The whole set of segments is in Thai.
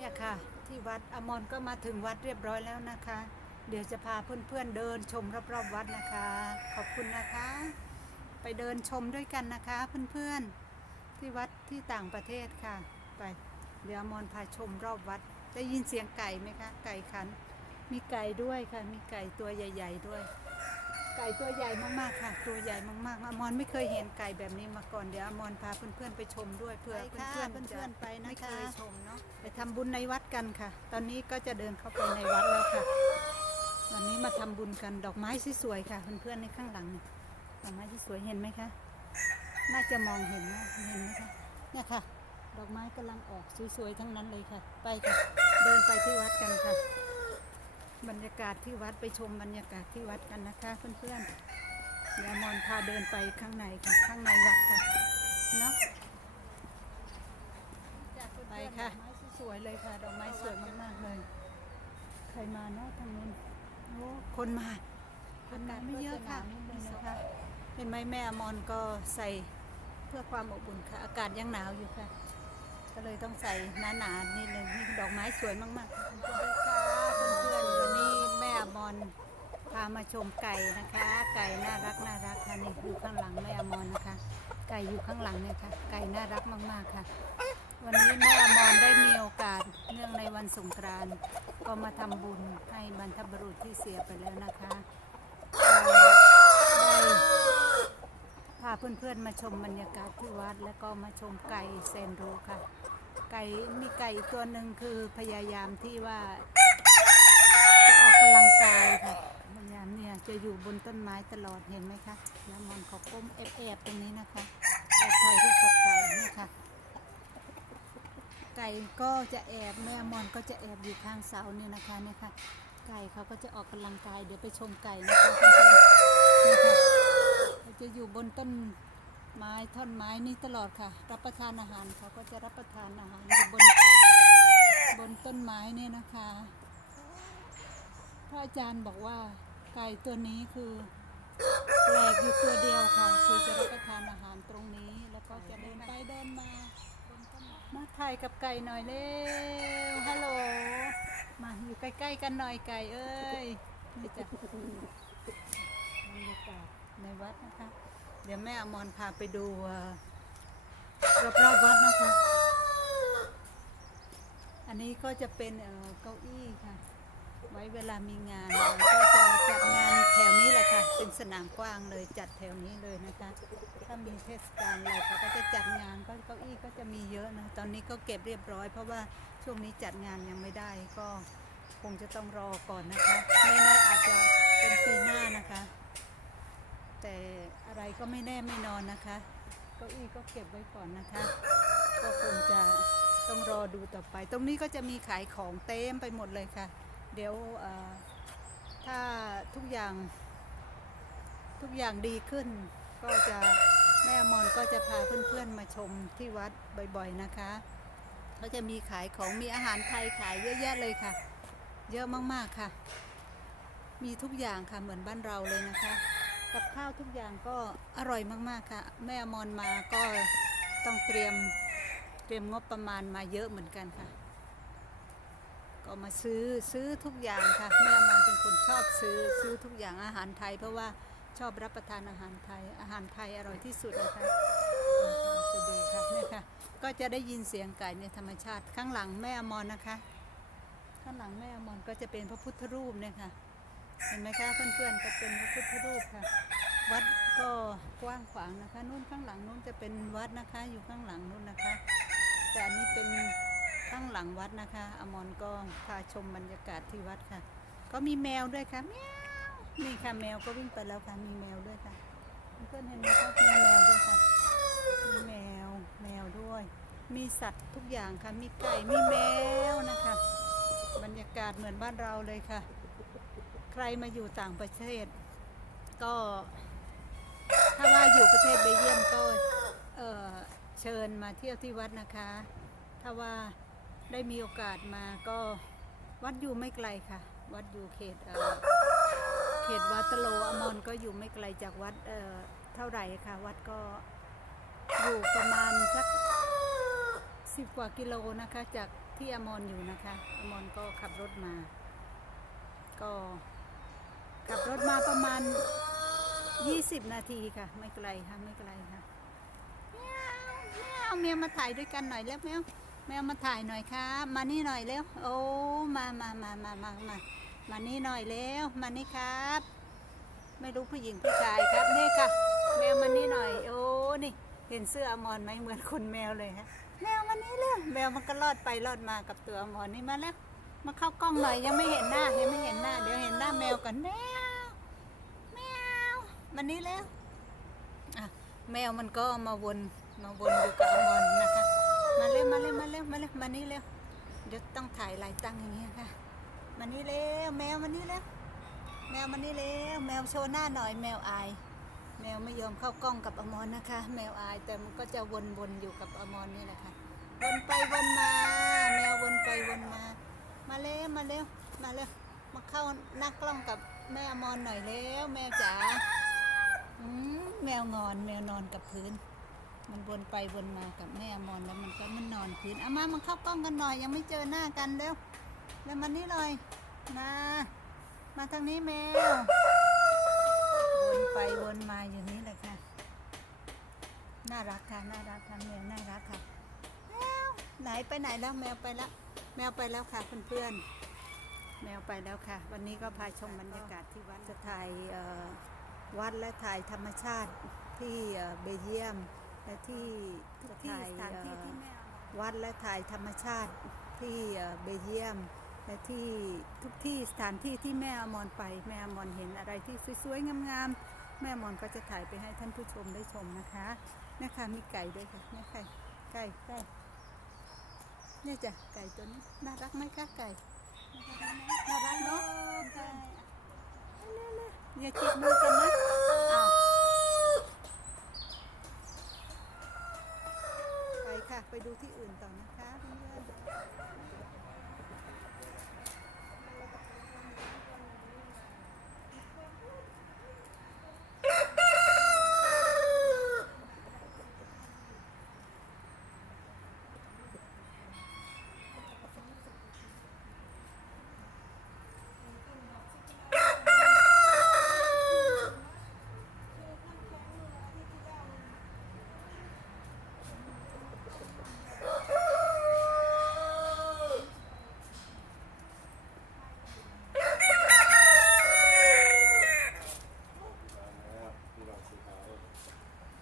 เนี่ยค่ะ ที่วัดอมรก็มาถึงวัดเรียบร้อยแล้วนะคะ เดี๋ยวจะพาเพื่อนๆเดินชมรอบๆวัดนะคะ ขอบคุณนะคะ ไปเดินชมด้วยกันนะคะเพื่อนๆที่วัดที่ต่างประเทศค่ะ ไปเดี๋ยวอมรพาชมรอบวัดได้ยินเสียงไก่ไหมคะ ไก่ขัน มีไก่ด้วยค่ะ มีไก่ตัวใหญ่ ๆ ด้วย ไก่ตัวใหญ่มากๆค่ะ ตัวใหญ่มากๆอมรไม่เคยเห็นไก่แบบนี้มาก่อนเดี๋ยวอมรพาเพื่อนๆไปชมด้วยเพื่อไปค่ะเพื่อนๆจะเพื่อนๆไปนะคะไม่เคยชมเนาะไปทำบุญในวัดกันค่ะ ตอนนี้ก็จะเดินเข้าไปในวัดแล้วค่ะ วันนี้มาทำบุญกันดอกไม้สวยๆค่ะ เพื่อนๆในข้างหลังเนี่ยดอกไม้ที่สวยเห็นไหมคะน่าจะมองเห็นนะเห็นไหมคะเนี่ยค่ะ ดอกไม้กำลังออกสวยๆทั้งนั้นเลยค่ะ ไปค่ะ เดินไปที่วัดกันค่ะบรร ยากาศที่วัดไปชมบรรยากาศที่วัดกันนะคะ เพื่อนๆเดี๋ยวมอนพาเดินไปข้างในค่ะข้างในวัดค่ะเนาะไปค่ะดอกไม้สวยๆเลยค่ะดอกไม้สวยมากๆเลย ใครมาเนาะทางนู้นโอ้คนมาคนมาไม่เยอะค่ะนี่นะคะเห็นไหมแม่อมอนก็ใส่เพื่อความอบอุ่นค่ะ อากาศยังหนาวอยู่ค่ะ ก็เลยต้องใส่หนาๆนิดนึงนี่ดอกไม้สวยมากๆค่ะสวัสดีค่ะเพื่อนๆ วันนี้แม่อมอนพามาชมไก่นะคะ ไก่น่ารักน่ารักค่ะนี่อยู่ข้างหลังแม่อมอนนะคะ ไก่อยู่ข้างหลังเนี่ยค่ะไก่น่ารักมากๆค่ะ วันนี้แม่อมรได้มีโอกาสเนื่องในวันสงกรานต์ก็มาทำบุญให้บรรพบุรุษที่เสียไปแล้วนะคะได้พาเพื่อนๆมาชมบรรยากาศที่วัด แล้วก็มาชมไก่แสนรู้ค่ะ ไก่มีไก่ตัวหนึ่งคือพยายามที่ว่า กกำลังกายค่ะพยายามเนี่ยจะอยู่บนต้นไม้ตลอดเห็นไหมคะแล้วมันเขาก้มแอบๆตรงนี้นะคะแอบถ่ายรูปกับไก่นี่ค่ะ ไก่ก็จะแอบแม่มอนก็จะแอบอยู่ข้างเสาเนี่ยนะคะเนี่ยค่ะ ไก่เขาก็จะออกกำลังกายเดี๋ยวไปชมไก่นะคะเพื่อนๆนี่ค่ะเขาจะอยู่บนต้นไม้ท่อนไม้นี่ตลอดค่ะ รับประทานอาหารเขาก็จะรับประทานอาหารอยู่บนบนต้นไม้เนี่ยนะคะ พระอาจารย์บอกว่าไก่ตัวนี้คือแปลกอยู่ตัวเดียวค่ะ คือจะรับประทานอาหารตรงนี้ แล้วก็จะเดินไปเดินมามาถ่ายกับไก่หน่อยเร็วฮัลโหลมาอยู่ใกล้ๆกันหน่อยไก่เอ้ยนี่จ้ะบรรยากาศในวัดนะคะ เดี๋ยวแม่อมรพาไปดูรอบๆวัดนะคะ อันนี้ก็จะเป็นเก้าอี้ค่ะ ว้เวลามีงานเราก็จะจัดงานแถวนี้แหละค่ะเป็นสนามกว้างเลยจัดแถวนี้เลยนะคะ ถ้ามีเทศกาลอะไรเขาก็จะจัดงานก็เก้าอี้ก็จะมีเยอะนะตอนนี้ก็เก็บเรียบร้อย เพราะว่าช่วงนี้จัดงานยังไม่ได้ก็คงจะต้องรอก่อนนะคะไม่แน่อาจจะเป็นปีหน้านะคะ แต่อะไรก็ไม่แน่ไม่นอนนะคะเก้าอี้ก็เก็บไว้ก่อนนะคะ ก็คงจะต้องรอดูต่อไป ตรงนี้ก็จะมีขายของเต็มไปหมดเลยค่ะ เดี๋ยวถ้าทุกอย่างทุกอย่างดีขึ้น ก็จะแม่อมรก็จะพาเพื่อนๆมาชมที่วัดบ่อยๆนะคะก็จะมีขายของมีอาหารไทยขายเยอะแยะเลยค่ะ เยอะมากๆค่ะ มีทุกอย่างค่ะเหมือนบ้านเราเลยนะคะ กับข้าวทุกอย่างก็อร่อยมากๆค่ะ แม่อมรมาก็ต้องเตรียมเตรียมงบประมาณมาเยอะเหมือนกันค่ะ ก็มาซื้อซื้อทุกอย่างค่ะแม่อมรเป็นคนชอบซื้อซื้อทุกอย่างอาหารไทย เพราะว่าชอบรับประทานอาหารไทย อาหารไทยอร่อยที่สุดนะคะจะดีค่ะเนี่ยค่ะก็จะได้ยินเสียงไก่ในธรรมชาติข้างหลังแม่อมรนะคะ ข้างหลังแม่อมรก็จะเป็นพระพุทธรูปเนี่ยค่ะเห็นไหมคะเพื่อนๆก็เป็นพระพุทธรูปค่ะ วัดก็กว้างขวางนะคะนู่นข้างหลังนู่นจะเป็นวัดนะคะอยู่ข้างหลังนู่นนะคะ แต่อันนี้เป็น ข้งหลังวัดนะคะ อมรก็พาชมบรรยากาศที่วัดค่ะ ก็มีแมวด้วยค่ะแมวนี่ค่ะแมวก็วิ่งไปแล้วค่ะ มีแมวด้วยค่ะเพื่อนเห็นไหมคะมีแมวด้วยค่ะ มีแมว แมวด้วย มีสัตว์ทุกอย่างค่ะ มีไก่ มีแมวนะคะ บรรยากาศเหมือนบ้านเราเลยค่ะ ใครมาอยู่ต่างประเทศ ก็ ถ้าว่าอยู่ประเทศเบลเยียมก็เออเชิญมาเที่ยวที่วัดนะคะ ถ้าว่า ได้มีโอกาสมาก็วัดอยู่ไม่ไกลค่ะ วัดอยู่เขตเเขตวัดตะโลอมรก็อยู่ไม่ไกลจากวัดเเท่าไหร่ค่ะ วัดก็อยู่ประมาณสักสิบกว่ากิโลนะคะ จากที่อมรอยู่นะคะอมรก็ขับรถมา ก็ขับรถมาประมาณ20นาทีค่ะ ไม่ไกลค่ะไม่ไกลค่ะแมวแมวแมวมาถ่ายด้วยกันหน่อยแล้วแมว แมวมาถ่ายหน่อยค่ะ มานี่หน่อยเร็ว โอ้ มามามามามามามานี่หน่อยเร็ว มานี่ครับ ไม่รู้ผู้หญิงผู้ชายครับนี่ค่ะ แมวมานี่หน่อย โอ้ นี่ เห็นเสื้ออมรไหมเหมือนคนแมวเลยฮะ แมวมานี่เร็ว แมวมันก็รอดไปรอดมากับตัวอมรนี่มาแล้ว มาเข้ากล้องหน่อยยังไม่เห็นหน้ายังไม่เห็นหน้า เดี๋ยวเห็นหน้าแมวก่อนแมว แมวมันนี่แล้วอะแมวมันก็มาวนมาวนอยู่กับอมรนะคะ มาเร็วมาเร็วมาเร็วมาเร็วมานี่เร็วเดี๋ยวต้องถ่ายหลายตั้งอย่างเงี้ยค่ะมานี่เร็วแมวมานี่เร็วแมวมานี่เร็วแมวโชว์หน้าหน่อยแมวอาย แมวไม่ยอมเข้ากล้องกับอมรนะคะ แมวอายแต่มันก็จะวนๆอยู่กับอมรนี่แหละค่ะวนไปวนมา แมววนไปวนมา มาเร็วมาเร็วมาเร็วมาเข้าหน้ากล้องกับแม่อมรหน่อยเร็วแมวจ๋าแมวงอนแมวนอนกับพื้น มันวนไปวนมากับแม่อมรแล้วมันก็มันนอนพื้นเอามามาเข้ากล้องกันหน่อยยังไม่เจอหน้ากันเร็วแล้วมานี่เลยมามาทางนี้แมววนไปวนมาอย่างนี้เลยค่ะน่ารักค่ะน่ารักค่ะแมวน่ารักค่ะแมวไหนไปไหนแล้วแมวไปแล้วแมวไปแล้วค่ะเพื่อนๆแมวไปแล้วค่ะ วันนี้ก็พาชมบรรยากาศที่วัดจะถ่ายวัดและถ่ายธรรมชาติที่เบเยียม และที่จะถ่ายเอ่อวัดและถ่ายธรรมชาติที่เอ่อเบลเยียม และที่ทุกที่สถานที่ที่แม่อมรไป แม่อมรเห็นอะไรที่สวยๆงามๆแม่อมรก็จะถ่ายไปให้ท่านผู้ชมได้ชมนะคะเนี่ยค่ะมีไก่ด้วยค่ะเนี่ยไก่ไก่ไก่เนี่ยจ้ะไก่ตัวนี้น่ารักไหมคะไก่น่ารักเนาะใช่เร็วๆอย่าจิกมือกันนะอ้าว ไปดูที่อื่นต่อนะคะเพื่อนๆ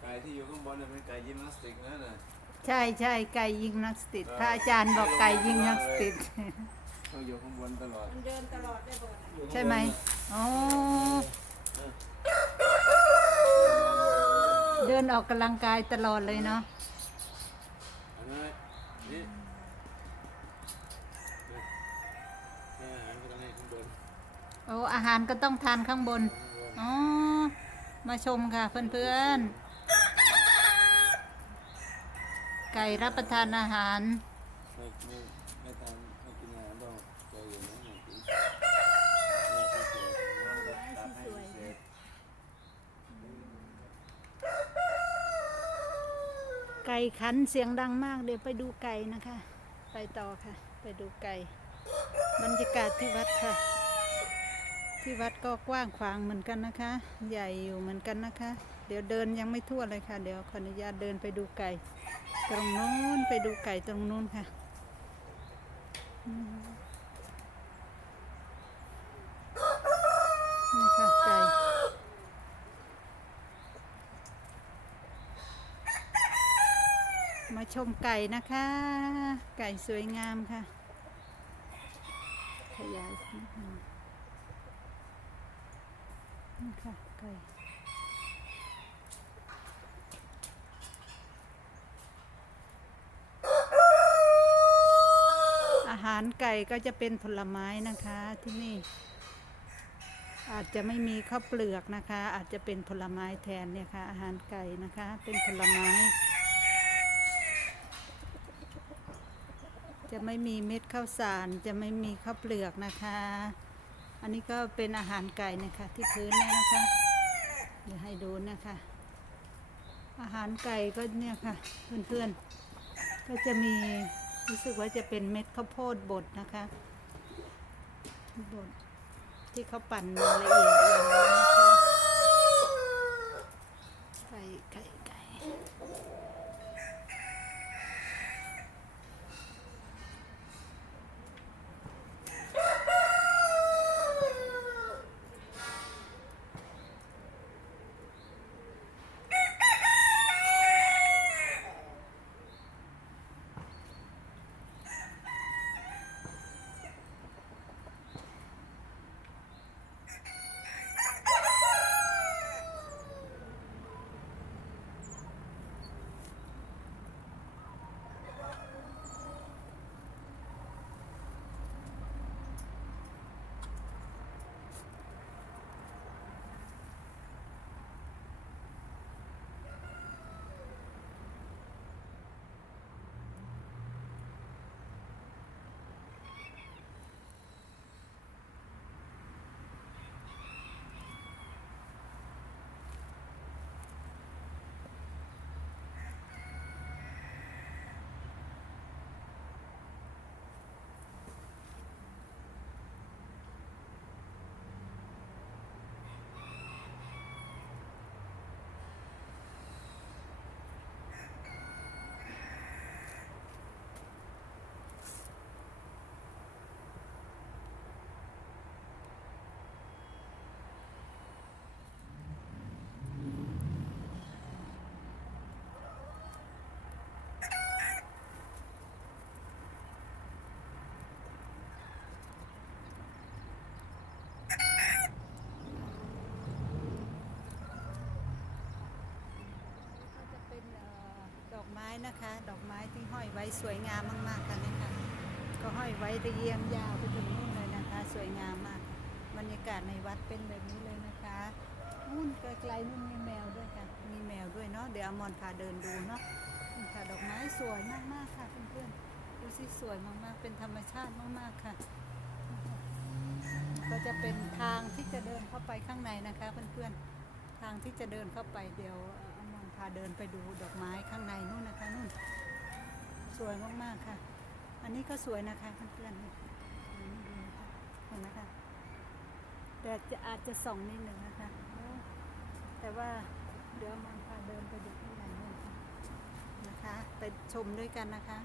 ไก่ที่อยู่ข้างบนเนี่ยเป็นไก่ยิมนาส ติกนั่นน่ะ ใช่ใช่ไก่ยิงนักสติดพระอาจารย์บอกไก่ยิงนักสติดเขาอยู่ข้างบนตลอดมันเดินตลอดได้บ่อยู่ข้างบนใช่ไหมอ๋อ เดินออกกำลังกายตลอดเลยเนาะ อันนั้นนี่นี่อาหารก็ต้องให้ข้างบนโอ้อาหารก็ต้องทานข้างบน ข้างบน อ๋อ มาชมค่ะเพื่อนๆ ไก่รับประทานอาหารไม่ไม่ไม่ทานไม่กินอาหารบ้างใจอยู่นะหนึ่งปีเนี่ยที่สวยน้องก็ตัดให้พิเศษไก่ขันเสียงดังมาก เดี๋ยวไปดูไก่นะคะ ไปต่อค่ะ ไปดูไก่ บรรยากาศที่วัดค่ะ ที่วัดก็กว้างขวางเหมือนกันนะคะ ใหญ่อยู่เหมือนกันนะคะ เดี๋ยวเดินยังไม่ทั่วเลยค่ะ เดี๋ยวขออนุญาตเดินไปดูไก่ ตรงนู้นไปดูไก่ตรงนู้นค่ะมนี่ค่ะไก่มาชมไก่นะคะ ไก่สวยงามค่ะ ขยายนิดนึงนี่ค่ะไก่ อาหาร ไก่ก็จะเป็นผลไม้นะคะที่นี่ อาจจะไม่มีข้าวเปลือกนะคะ อาจจะเป็นผลไม้แทนเนี่ยค่ะอาหารไก่นะคะ เป็นผลไม้ จะไม่มีเม็ดข้าวสาร จะไม่มีข้าวเปลือกนะคะ อันนี้ก็เป็นอาหารไก่นะคะที่พื้นเนี่ยนะคะเดี๋ยวให้ดูนะคะ อาหารไก่ก็เนี่ยค่ะเพื่อนๆก็จะมี รู้สึกว่าจะเป็นเม็ดข้าวโพดบดนะคะบดที่เขาปั่นมาละเอียดแล้วนะคะไก่ไก่ไก่ ก็จะเป็นเอ่ อดอกไม้นะคะ ดอกไม้ที่ห้อยไว้สวยงามมากๆกันนะคะก็ห้อยไว้เรียงยาวไปถึงนู่นเลยนะคะ สวยงามมากบรรยากาศในวัดเป็นแบบนี้เลยนะคะนู่นไกลๆนู่นมีแมวด้วยค่ะมีแมวด้วยเนาะเดี๋ยวอมรพาเดินดูเนาะค่ะดอกไม้สวยมากๆค่ะเพื่อนๆดูสิสวยมากๆ เป็นธรรมชาติมากๆค่ะ ก็จะเป็นทางที่จะเดินเข้าไปข้างในนะคะเพื่อนๆทางที่จะเดินเข้าไปเดี๋ยว พาเดินไปดูดอกไม้ข้างในนู่นนะคะนู่นสวยมากๆค่ะ อันนี้ก็สวยนะคะเพื่อนๆเห็นไหมคะแต่จะอาจจะส่องนิดหนึ่งนะคะ แต่ว่าเดี๋ยวมันพาเดินไปดูข้างในนู่นนะคะ ไปชมด้วยกันนะคะ